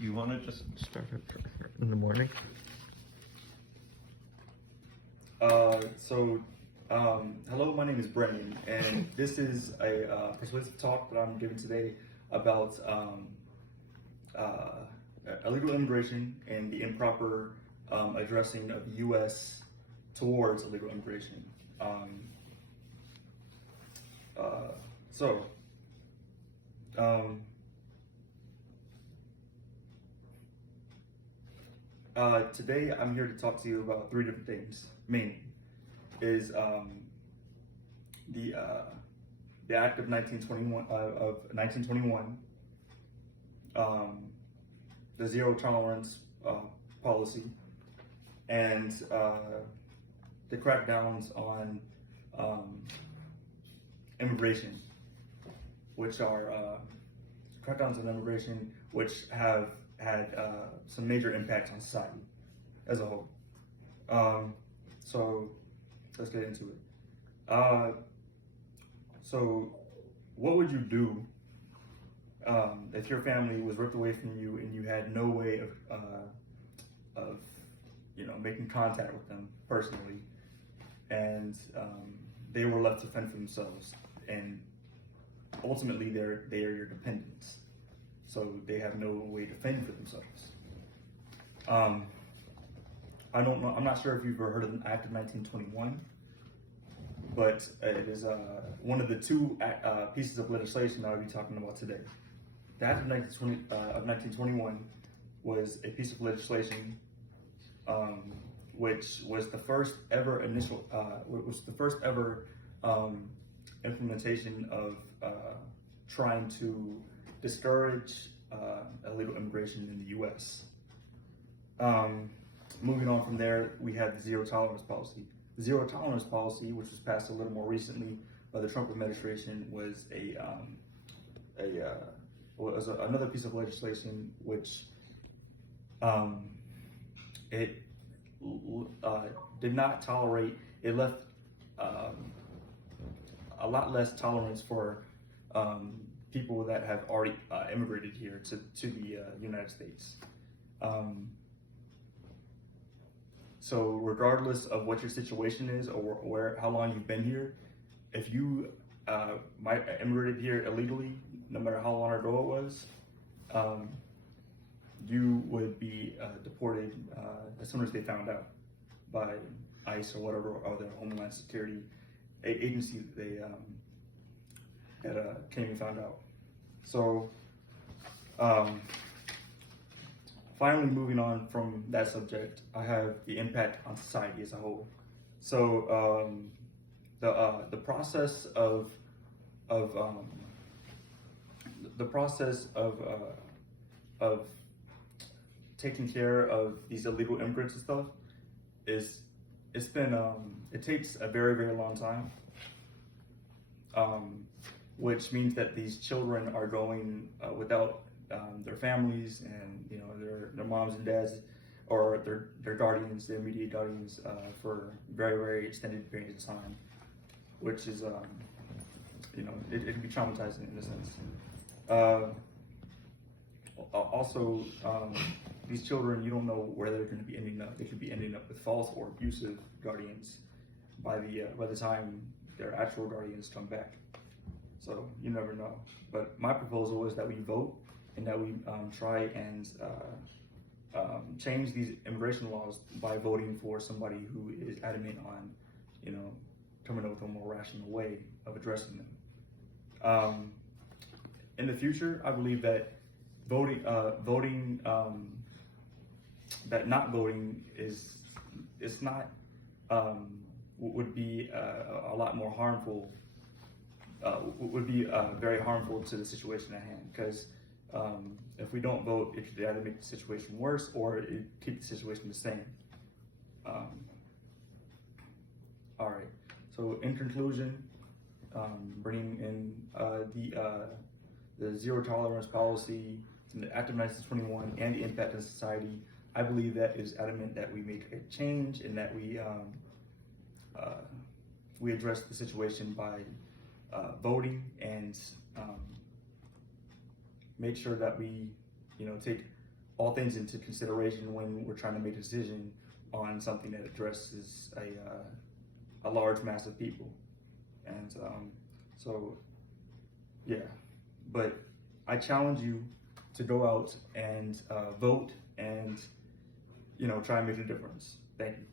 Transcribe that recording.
Do you want to just start it in the morning? Hello, my name is Brendan, and this is a persuasive talk that I'm giving today about illegal immigration and the improper addressing of the U.S. towards illegal immigration. Today I'm here to talk to you about three different things. Mainly is the Act of 1921, the zero tolerance policy, and the crackdowns on immigration, which are which have had some major impacts on society as a whole. So let's get into it. So what would you do if your family was ripped away from you and you had no way of making contact with them personally, and they were left to fend for themselves, and ultimately they are your dependents, so they have no way to fend for themselves. I don't know. I'm not sure if you've ever heard of the Act of 1921, but it is one of the two pieces of legislation that I'll be talking about today. The Act of 1921 was a piece of legislation which was the first ever implementation of trying to discourage illegal immigration in the U.S. Moving on from there, we have the zero tolerance policy. The zero tolerance policy, which was passed a little more recently by the Trump administration, was another piece of legislation which it did not tolerate. It left a lot less tolerance for people that have already immigrated here to the United States. So regardless of what your situation is or how long you've been here, if you might immigrated here illegally, no matter how long ago it was, you would be deported as soon as they found out by ICE or whatever other Homeland Security agency that came and found out. So finally, moving on from that subject, I have the impact on society as a whole. So the process of taking care of these illegal immigrants and stuff it takes a very, very long time, which means that these children are going without their families and their moms and dads or their guardians, their immediate guardians, for very, very extended periods of time, which is it can be traumatizing in a sense. Also, these children, you don't know where they're going to be ending up. They could be ending up with false or abusive guardians by the time their actual guardians come back. So you never know. But my proposal is that we vote and that we try and change these immigration laws by voting for somebody who is adamant on, coming up with a more rational way of addressing them. In the future, I believe that not voting would be a lot more harmful. Would be very harmful to the situation at hand, because if we don't vote, it could either make the situation worse or it keep the situation the same. All right. So in conclusion, bringing in the zero tolerance policy, the Act of 1921, and the impact on society, I believe that it is adamant that we make a change and that we address the situation by voting and make sure that we take all things into consideration when we're trying to make a decision on something that addresses a large mass of people. And so, yeah. But I challenge you to go out and vote and, try and make a difference. Thank you.